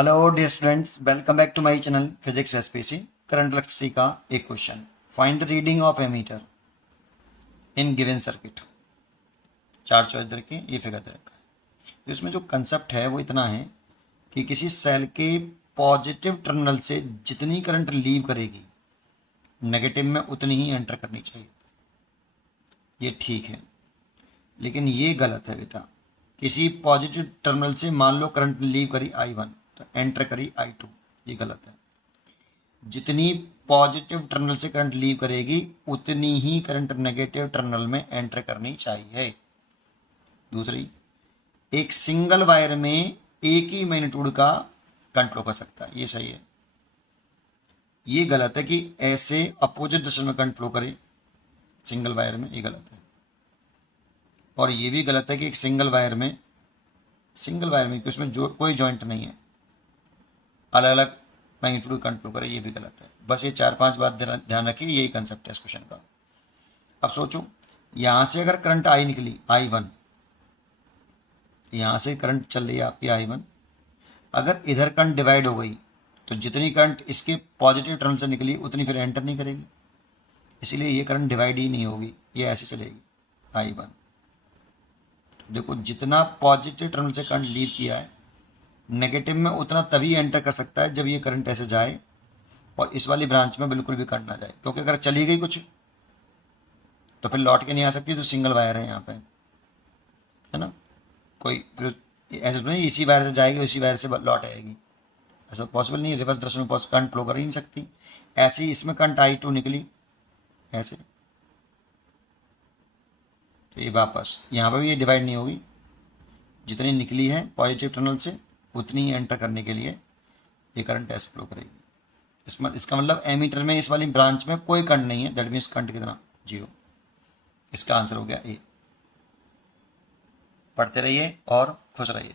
Hello dear students, welcome back to my channel physics SPC. Current electricity का एक question, find the reading of ammeter in given circuit. चार choice दे रखी है, ये figure दे रखा है। तो इसमें जो कंसेप्ट है वो इतना है कि किसी सेल के पॉजिटिव टर्मिनल से जितनी करंट लीव करेगी नेगेटिव में उतनी ही एंटर करनी चाहिए। ये ठीक है, लेकिन ये गलत है बेटा। किसी पॉजिटिव टर्मिनल से मान लो करंट लीव करी I1 तो एंटर करी I2, ये गलत है। जितनी पॉजिटिव टर्मिनल से करंट लीव करेगी उतनी ही करंट नेगेटिव टर्मिनल में एंटर करनी चाहिए। दूसरी, एक सिंगल वायर में एक ही मैग्नीट्यूड का करंट फ्लो कर सकता है, ये सही है। ये गलत है कि ऐसे अपोजिट दिशा में करंट फ्लो करे सिंगल वायर में, ये गलत है। और ये भी गलत है कि एक सिंगल वायर में उसमें जो कोई जॉइंट नहीं है, अलग अलग मैग्नीट्यूड करंट फ्लो करे, ये भी गलत है। बस ये 4-5 बात ध्यान रखिए, यही कंसेप्ट है इस क्वेश्चन का। अब सोचो, यहां से अगर करंट आई निकली I1, यहां से करंट चल रही है आपकी I1, अगर इधर करंट डिवाइड हो गई तो जितनी करंट इसके पॉजिटिव टर्मिनल से निकली उतनी फिर एंटर नहीं करेगी, इसीलिए ये करंट डिवाइड ही नहीं होगी, ये ऐसे चलेगी I1। तो देखो, जितना पॉजिटिव टर्मिनल से करंट लीव किया है नेगेटिव में उतना तभी एंटर कर सकता है जब ये करंट ऐसे जाए और इस वाली ब्रांच में बिल्कुल भी करंट ना जाए, क्योंकि अगर चली गई कुछ तो फिर लौट के नहीं आ सकती। तो सिंगल वायर है यहाँ पे, है ना, कोई फिर ऐसे नहीं इसी वायर से जाएगी उसी वायर से लौट आएगी, ऐसा पॉसिबल नहीं है। रिवर्स दर्शन में करंट फ्लो कर ही नहीं सकती। ऐसे ही इसमें करंट I2 निकली ऐसे, तो ये वापस यहाँ पर भी ये डिवाइड नहीं होगी, जितनी निकली है पॉजिटिव टर्मिनल से उतनी ही एंटर करने के लिए ये करंट ऐसे फ्लो करेगी। इसका मतलब एमीटर में इस वाली ब्रांच में कोई करंट नहीं है, दैट मीन्स करंट कितना, 0। इसका आंसर हो गया ए। पढ़ते रहिए और खुश रहिए।